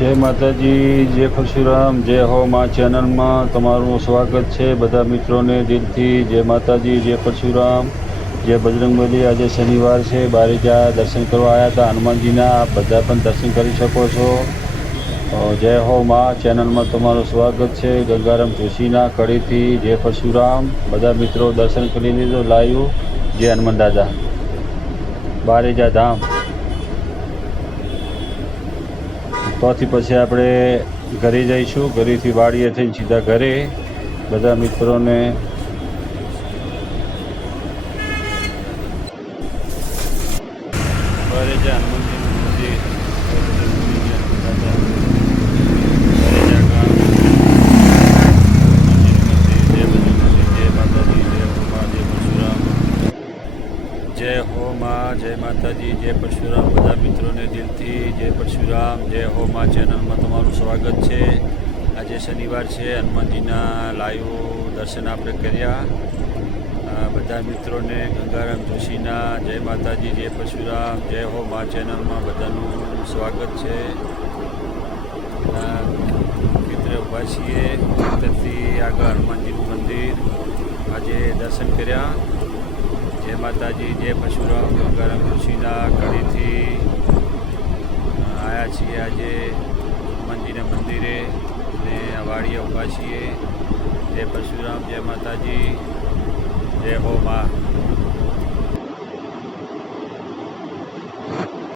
જય માતાજી, જય પરશુરામ જય હો મા ચેનલમાં તમારું સ્વાગત છે. બધા મિત્રોને દિલથી જય માતાજી, જય પરશુરામ જય બજરંગબલી. આજે શનિવાર છે, બારેજા દર્શન કરવા આવ્યા હતા. હનુમાનજીના બધા પણ દર્શન કરી શકો છો. જય હો મા ચેનલમાં તમારું સ્વાગત છે. ગંગારામ જોશીના કડીથી જય પરશુરામ બધા મિત્રો દર્શન કરી લીધો, લાઈવ. જય હનુમાન દાદા. બારેજા ધામ. તોથી પછી આપણે ઘરે જઈશું. ઘરેથી વાડીએ થઈને સીધા ઘરે. બધા મિત્રોને ઘરે મંદિર બારેજા ગામ હનુમાનજીનું મંદિર જય બજરંગબલી, જય માતાજી જય હોમા જય પરશુરામ જય હો માં, જય માતાજી, જય પરશુરામ. બધા મિત્રોને દિલથી જય પરશુરામ, જય હો માં ચેનલમાં તમારું સ્વાગત છે. આજે શનિવાર છે, હનુમાનજીના લાઈવ દર્શન આપણે કર્યા. બધા મિત્રોને ગંગારામ જોશીના જય માતાજી, જય પરશુરામ, જય હો માં ચેનલમાં બધાનું સ્વાગત છે. મિત્ર ઊભા છીએ. આગળ હનુમાનજીનું મંદિર. આજે દર્શન કર્યા. જય માતાજી, જય પરશુરામ. ગંગારામ ઋષિના કડીથી આવ્યા છીએ આજે હનુમાનજીના મંદિરે. ને વાડીએ ઊભા છીએ. જય પરશુરામ, જય માતાજી, જય હો મા.